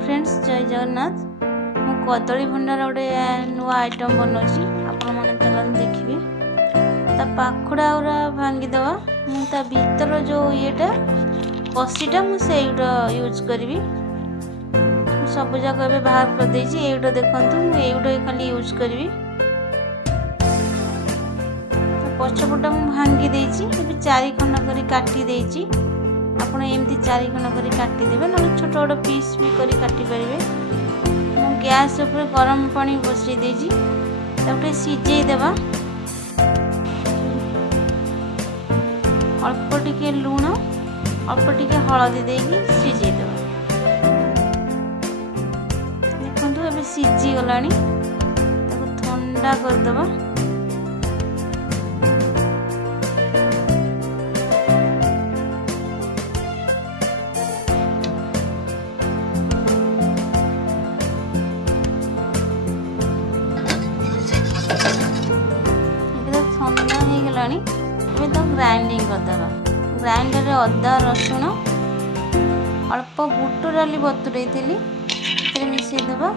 Friends जय जगन्नाथ। मु कदली भंडार गोटे नुआ आइटम बनाऊँगी आपण मैंने चलन देखिए। ता पाखुड़ा उरा भांगीदवा मुझे भीतर जो येटा कसीटा मुझे यूज करी सब जगह बाहर कर देछि। एटा देखंतु मुझे खाली यूज करी पछपटा मु भांगी देछि। ए चारि खंड करी काटी देछि। आपण एमती चारि खंड करी काटी देबे न छोट छोट पीस भी करी काटी परिबे। मु गैस ऊपर गरम पानी बसई देछि ताके सिझेई देबा। अल्प टिके लूण अल्प टिके हळदी देकी सिझेई देबा। देखंतु एबे सिझी गलानी ताको ठंडा कर देबा। ठंडा हो गलानी तो ग्राइंडिंग करदेबा। ग्राइंडर अदा रसुण अल्प बुट डाली बतुरई थी मिसईदेबा।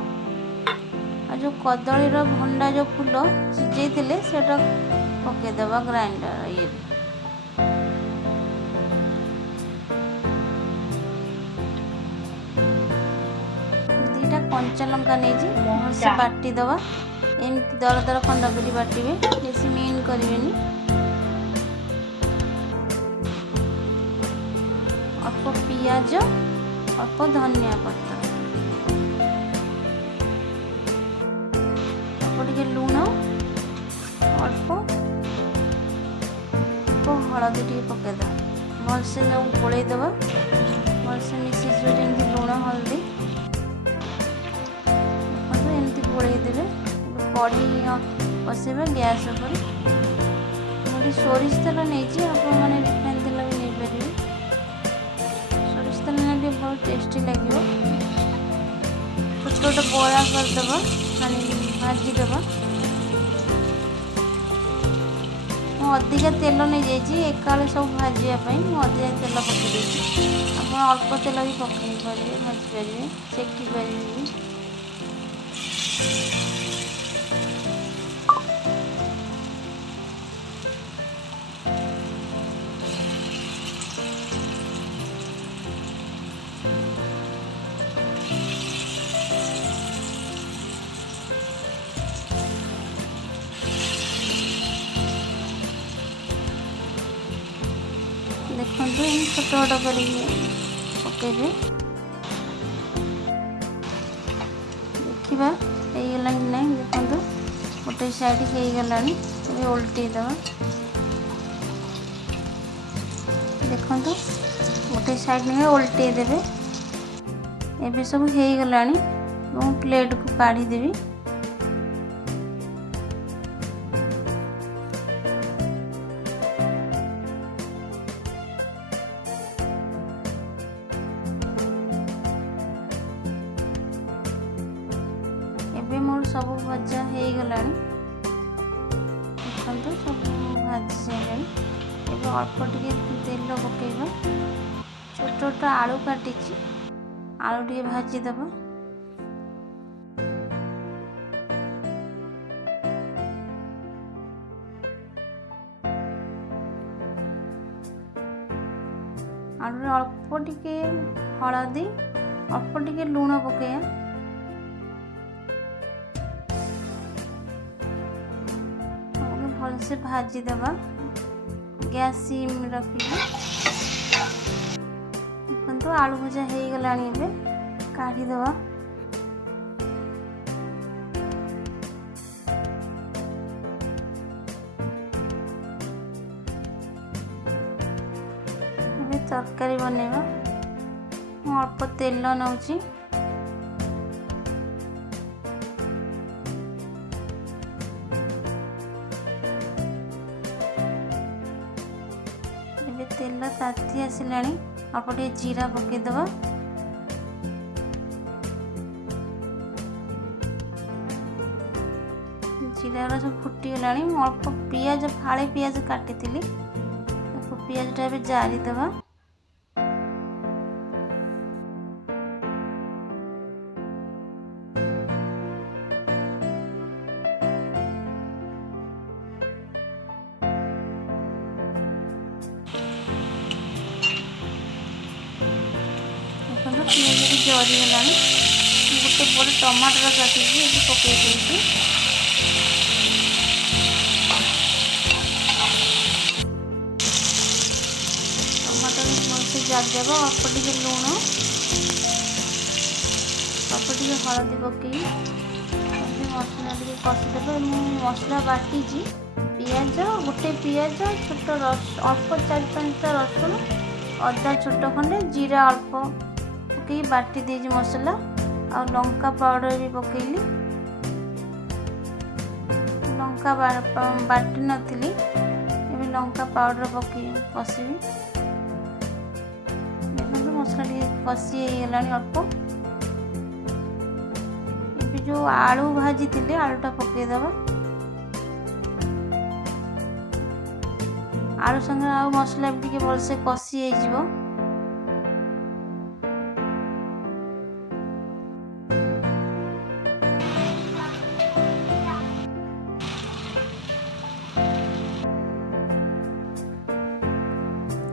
जो कदली भंडा जो फूल सिझे से पकईदेबा ग्राइंडर ये दीटा कंचा लंका नहीं भलसे बाटीदेबा। एमती दर दर खंड कर बाटे बेसी मेन करेनि। अल्प पियाज अल्प धनिया पत्र अल्प टिके लूण अल्प हलदी टे पकईदे भलसे सब गोलईदेबा। भलसे मिसीज जमी लूण हल्दी एमती गोलईदेवे। कढ़ी बसैबे गैस पर मुझे सोरिष तेल नहीं आपने रिफाइन तेल भी नहीं पारे। सोरिष तेल ने बहुत टेस्टी लगे। छोट छोट बड़ा करदेबा भाजीदेबा। अधिका तेल नहीं जाइए एका सब भाजापी अधिका तेल पकई आप अल्प तेल भी पकई पारे भाजी पारे सेकी पारे। देखो छोट छोट कर पकेबे देखा होगला कि ना। देखो गोटे साइड होगला उल्टे दबा। देखो गोटे साइड नहीं उल्टे देवे। एबे सब होगला प्लेट को काढ़ी देवी। एबे मोर सब भजा हो गला। देखो सब भाजी सारे एबे अल्प टिके तेल पकेबा। छोट छोट आलू काटी आलू टे भाजीदेबा। आलू अल्प टिके हलदी अल्प टिके लूण पकेया। भलसे भाजीदेबा गैस सिम रखिए। देखो आलू भजा हो गला काढ़ीदेबा। तरकारी बनैबा। अल्प तेल नौची तेल ताती आसला अल्प टे जीरा पकईदेबा। जीरा सब फुटीगला। अल्प पियाज फाड़े पियाज काटी पियाजटा भी जारीदेबा। देखो पियाज भी जरीगलानी गोटे बड़ टमाटर काटिकी ये पकई देती टमाटर भलसे जादेव अल्प टे लुण अल्प टे हलदी पकई मसला टे कषिदेव मसला बाटी पियाज गोटे पियाज छोट अल्प 4-5टा रसुण अदा छोट खंडे जीरा अल्प पकई बाटी देजी मसला आ लंका पाउडर भी पकईली लंका बाटी नथिली एबे लंका पाउडर पकई कषिबी देखो मसला टे कषि गलानी अल्प एबे जो आलू भाजी थिले आलूटा पकई दबा आलू संगे आ मसला भी टिके भलसे कषि हो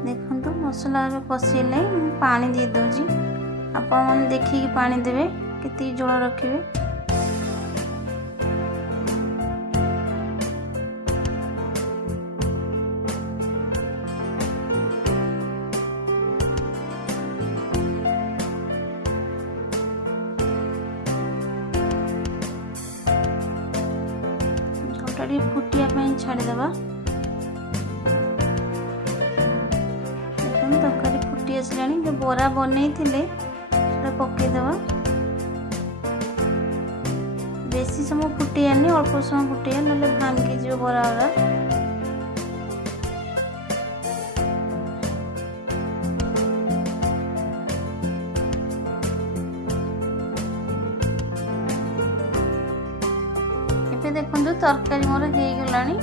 देखो मसला कषिले पानी दे दूची आपण मैंने देखिए पानी देवे केती जल रखिए झोटा फुटिया छाड़देवा देखो तरकारी फुटी आसला जो बरा बनई पकईदेवा बेसी समय फुटेयानी अल्प समय फुटेया ना भांगी जो बरा गुरा एबे देखो तरकारी मोर हो गलानी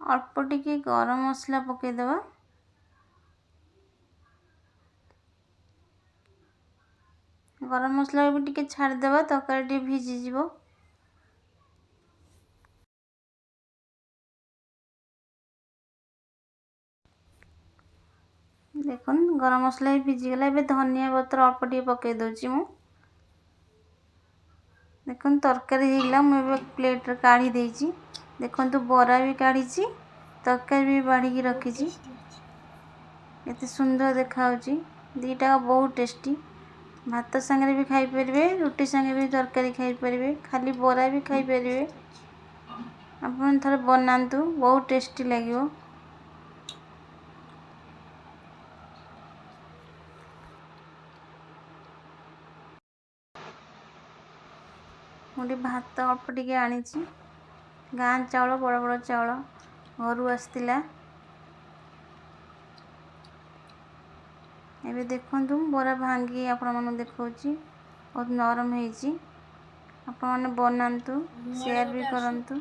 अल्प टिके गरम मसला पकईदेवा गरम मसला भी टिके छाड़देवा तरकारी टे भिजी जीवो देखो गरम मसला भी भिजीगला एबे धनिया पत्र अल्प टिके पकई दउची मु देखो तरकारी होगा मुझे प्लेट काढ़ी देची देखो बरा भी काढ़ी तरकारी भी बाढ़ी रखी एते सुंदर देखा दीटा बहुत टेस्टी भात संगे भी खाई परिवे रुटी संगे भी तरकारी खाई परिवे खाली बरा भी खाई परिवे अपन थोड़े बनातु बहुत टेस्टी लगे मुझे भात अल्प टिके आनी गाँ चाउल बड़ बड़ चाउल घर आसला एबे देखु बरा भांगी आपण मन देखा बहुत नरम हो आपण मैंने बनातु शेयर भी करंतु।